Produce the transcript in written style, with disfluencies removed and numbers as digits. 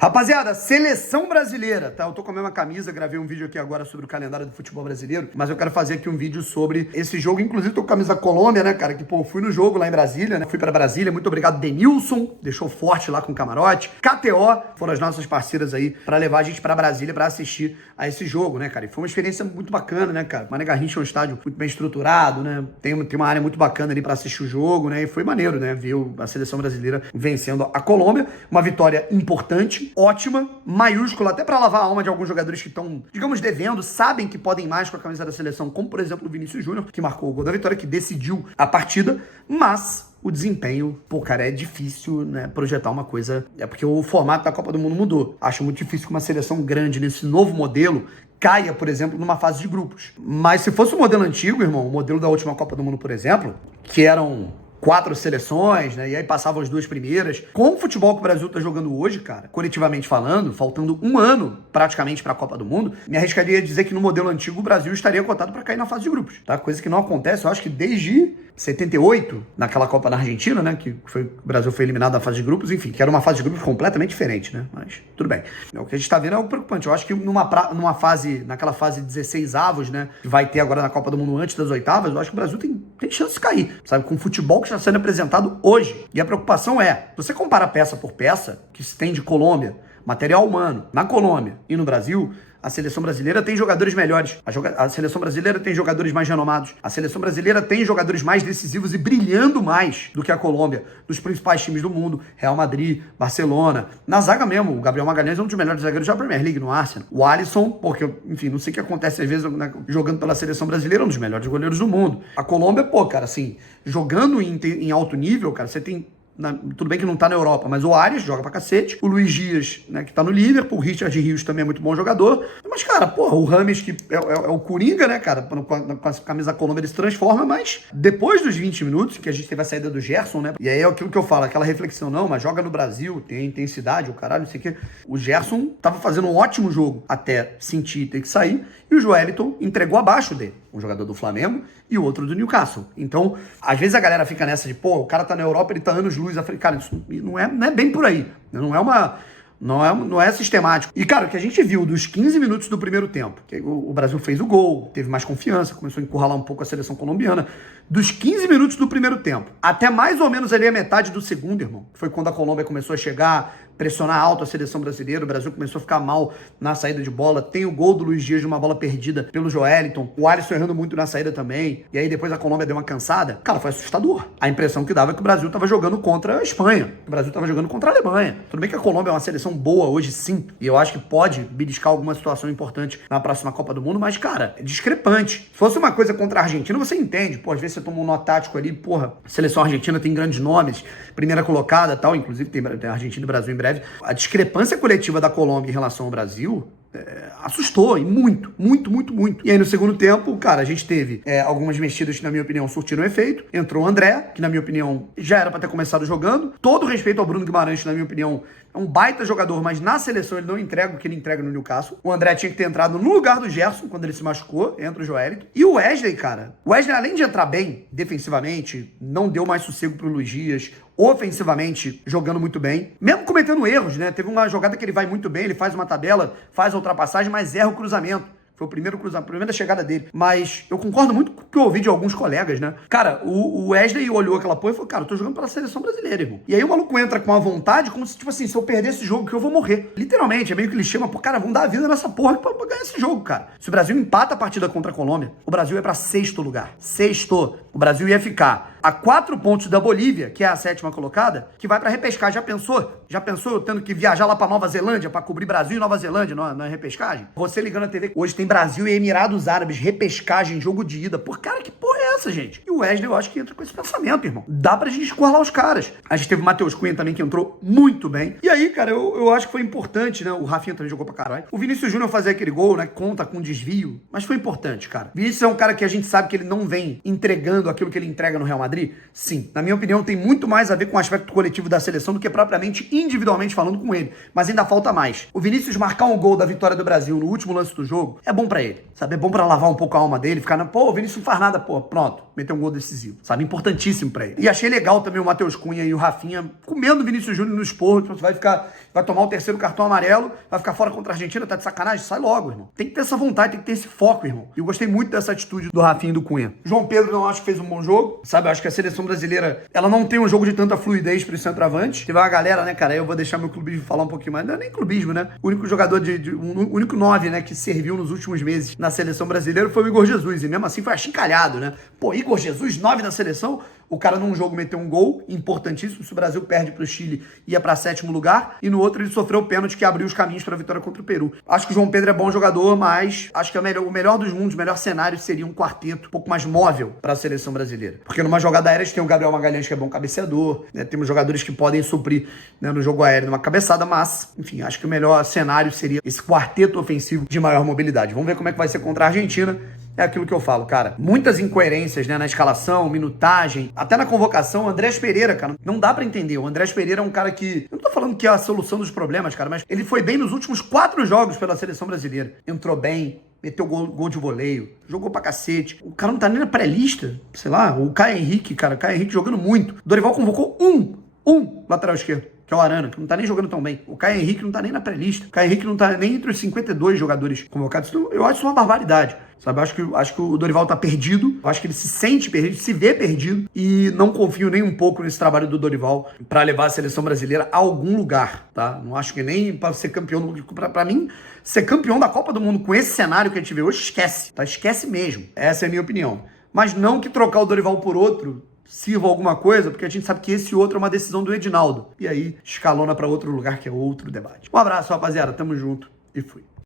Rapaziada, seleção brasileira, tá? Eu tô com a mesma camisa, gravei um vídeo aqui agora sobre o calendário do futebol brasileiro, mas eu quero fazer aqui um vídeo sobre esse jogo, inclusive tô com a camisa da Colômbia, né, cara, que, pô, fui no jogo lá em Brasília, né, fui pra Brasília, muito obrigado, Denilson, deixou forte lá com o camarote, KTO, foram as nossas parceiras aí pra levar a gente pra Brasília pra assistir a esse jogo, né, cara, e foi uma experiência muito bacana, né, cara, Mané Garrincha é um estádio muito bem estruturado, né, tem uma área muito bacana ali pra assistir o jogo, né, e foi maneiro, né, ver a seleção brasileira vencendo a Colômbia, uma vitória importante, ótima, maiúscula, até pra lavar a alma de alguns jogadores que estão, digamos, devendo, sabem que podem mais com a camisa da seleção, como, por exemplo, o Vinícius Júnior, que marcou o gol da vitória, que decidiu a partida, mas o desempenho, pô, cara, é difícil, né, projetar uma coisa, é porque o formato da Copa do Mundo mudou. Acho muito difícil que uma seleção grande nesse novo modelo caia, por exemplo, numa fase de grupos. Mas se fosse o modelo antigo, irmão, o modelo da última Copa do Mundo, por exemplo, que eram 4 seleções, né? E aí passavam as 2 primeiras. Com o futebol que o Brasil tá jogando hoje, cara, coletivamente falando, faltando um ano praticamente pra Copa do Mundo, me arriscaria a dizer que no modelo antigo o Brasil estaria cotado pra cair na fase de grupos, tá? Coisa que não acontece, eu acho que desde 78, naquela Copa na Argentina, né? Que o Brasil foi eliminado da fase de grupos, enfim, que era uma fase de grupos completamente diferente, né? Mas tudo bem. O que a gente tá vendo é algo preocupante. Eu acho que naquela fase 16 avos, né? Que vai ter agora na Copa do Mundo antes das oitavas, eu acho que o Brasil tem chance de cair, sabe? Com o futebol que está sendo apresentado hoje. E a preocupação é, se você compara peça por peça, que se tem de Colômbia, material humano, na Colômbia e no Brasil, a seleção brasileira tem jogadores melhores. A seleção brasileira tem jogadores mais renomados. A seleção brasileira tem jogadores mais decisivos e brilhando mais do que a Colômbia, dos principais times do mundo, Real Madrid, Barcelona. Na zaga mesmo, o Gabriel Magalhães é um dos melhores zagueiros da Premier League no Arsenal. O Alisson, porque, enfim, não sei o que acontece às vezes, né, jogando pela seleção brasileira, é um dos melhores goleiros do mundo. A Colômbia, pô, cara, assim, jogando em alto nível, cara, você tem... tudo bem que não tá na Europa, mas o Arias joga pra cacete. O Luiz Dias, né, que tá no Liverpool. O Richard Rios também é muito bom jogador. Mas, cara, porra, o Rames, que é o Coringa, né, cara? Com a camisa da Colômbia ele se transforma, mas depois dos 20 minutos, que a gente teve a saída do Gerson, né? E aí é aquilo que eu falo, aquela reflexão, não, mas joga no Brasil, tem intensidade, o caralho, não sei o quê. O Gerson tava fazendo um ótimo jogo até sentir ter que sair. E o Joeliton entregou abaixo dele. Um jogador do Flamengo e o outro do Newcastle. Então, às vezes a galera fica nessa de, pô, o cara tá na Europa, ele tá anos-luz. Eu falei, cara, isso não é bem por aí. Não é sistemático. E, cara, o que a gente viu dos 15 minutos do primeiro tempo, que o Brasil fez o gol, teve mais confiança, começou a encurralar um pouco a seleção colombiana. Dos 15 minutos do primeiro tempo, até mais ou menos ali a metade do segundo, irmão, que foi quando a Colômbia começou a chegar, pressionar alto a seleção brasileira, o Brasil começou a ficar mal na saída de bola, tem o gol do Luiz Dias de uma bola perdida pelo Joeliton, o Alisson errando muito na saída também, e aí depois a Colômbia deu uma cansada. Cara, foi assustador. A impressão que dava é que o Brasil tava jogando contra a Espanha, que o Brasil tava jogando contra a Alemanha. Tudo bem que a Colômbia é uma seleção boa hoje, sim, e eu acho que pode beliscar alguma situação importante na próxima Copa do Mundo, mas, cara, é discrepante. Se fosse uma coisa contra a Argentina, você entende, pô, às vezes você toma um nó tático ali, porra, a seleção argentina tem grandes nomes, primeira colocada tal, inclusive tem Argentina e Brasil em breve. A discrepância coletiva da Colômbia em relação ao Brasil assustou, e muito. E aí no segundo tempo, cara, a gente teve algumas mexidas que, na minha opinião, surtiram efeito. Entrou o André, que na minha opinião já era pra ter começado jogando. Todo respeito ao Bruno Guimarães, na minha opinião, é um baita jogador, mas na seleção ele não entrega o que ele entrega no Newcastle. O André tinha que ter entrado no lugar do Gerson quando ele se machucou, entra o Joeliton. E o Wesley, cara, além de entrar bem defensivamente, não deu mais sossego pro Luiz Dias, ofensivamente jogando muito bem, mesmo cometendo erros, né? Teve uma jogada que ele vai muito bem, ele faz uma tabela, faz a ultrapassagem, mas erra o cruzamento. Foi o primeiro cruzamento, a primeira chegada dele. Mas eu concordo muito com o que eu ouvi de alguns colegas, né? Cara, o Wesley olhou aquela porra e falou, cara, eu tô jogando pela seleção brasileira, irmão. E aí o maluco entra com a vontade, como se, tipo assim, se eu perder esse jogo, que eu vou morrer. Literalmente, é meio que ele chama, pô, cara, vamos dar a vida nessa porra pra ganhar esse jogo, cara. Se o Brasil empata a partida contra a Colômbia, o Brasil ia pra 6º lugar. 6º. O Brasil ia ficar a 4 pontos da Bolívia, que é a 7ª colocada, que vai pra repescar. Já pensou? Já pensou eu tendo que viajar lá pra Nova Zelândia pra cobrir Brasil e Nova Zelândia na repescagem? Você ligando na TV, hoje tem Brasil e Emirados Árabes, repescagem, jogo de ida. Pô, cara, que porra é essa, gente? E o Wesley, eu acho que entra com esse pensamento, irmão. Dá pra gente escorlar os caras. A gente teve o Matheus Cunha também, que entrou muito bem. E aí, cara, eu acho que foi importante, né? O Rafinha também jogou pra caralho. O Vinícius Júnior fazer aquele gol, né? Conta com desvio. Mas foi importante, cara. Vinícius é um cara que a gente sabe que ele não vem entregando aquilo que ele entrega no Real Madrid. Madrid? Sim. Na minha opinião, tem muito mais a ver com o aspecto coletivo da seleção do que propriamente individualmente falando com ele. Mas ainda falta mais. O Vinícius marcar um gol da vitória do Brasil no último lance do jogo é bom pra ele, sabe? É bom pra lavar um pouco a alma dele, ficar, pô, o Vinícius não faz nada, pô, pronto, meteu um gol decisivo, sabe? Importantíssimo pra ele. E achei legal também o Matheus Cunha e o Rafinha comendo o Vinícius Júnior no esporro, então você vai tomar o terceiro cartão amarelo, vai ficar fora contra a Argentina, tá de sacanagem? Sai logo, irmão. Tem que ter essa vontade, tem que ter esse foco, irmão. E eu gostei muito dessa atitude do Rafinha e do Cunha. João Pedro não acho que fez um bom jogo, sabe? Eu acho que a seleção brasileira, ela não tem um jogo de tanta fluidez pro centroavante. Teve uma galera, né, cara? Eu vou deixar meu clubismo falar um pouquinho mais. Não é nem clubismo, né? O único jogador o único 9, né, que serviu nos últimos meses na seleção brasileira foi o Igor Jesus. E mesmo assim foi achincalhado, né? Pô, Igor Jesus, 9 na seleção. O cara num jogo meteu um gol importantíssimo. Se o Brasil perde pro Chile, ia pra 7º lugar. E no outro ele sofreu o pênalti que abriu os caminhos pra vitória contra o Peru. Acho que o João Pedro é bom jogador, mas acho que o melhor dos mundos, o melhor cenário seria um quarteto um pouco mais móvel pra seleção brasileira. Porque numa jogada aérea a gente tem o Gabriel Magalhães, que é bom cabeceador, né? Temos jogadores que podem suprir, né, no jogo aéreo numa cabeçada, mas, enfim, acho que o melhor cenário seria esse quarteto ofensivo de maior mobilidade. Vamos ver como é que vai ser contra a Argentina. É aquilo que eu falo, cara. Muitas incoerências, né, na escalação, minutagem, até na convocação. O Andrés Pereira, cara, não dá pra entender. O Andrés Pereira é um cara que... Eu não tô falando que é a solução dos problemas, cara, mas ele foi bem nos últimos 4 jogos pela seleção brasileira. Entrou bem, meteu gol de voleio, jogou pra cacete. O cara não tá nem na pré-lista, sei lá. O Caio Henrique, cara, o Caio Henrique jogando muito. O Dorival convocou um lateral esquerdo, que é o Arana, que não tá nem jogando tão bem. O Caio Henrique não tá nem na pré-lista. O Caio Henrique não tá nem entre os 52 jogadores convocados. Eu acho isso uma barbaridade, sabe? Eu acho que o Dorival tá perdido. Eu acho que ele se sente perdido, se vê perdido. E não confio nem um pouco nesse trabalho do Dorival pra levar a seleção brasileira a algum lugar, tá? Não acho que nem pra ser campeão. Pra mim, ser campeão da Copa do Mundo com esse cenário que a gente vê hoje, esquece, tá? Esquece mesmo. Essa é a minha opinião. Mas não que trocar o Dorival por outro sirva alguma coisa, porque a gente sabe que esse outro é uma decisão do Edinaldo. E aí escalona pra outro lugar, que é outro debate. Um abraço, rapaziada. Tamo junto e fui.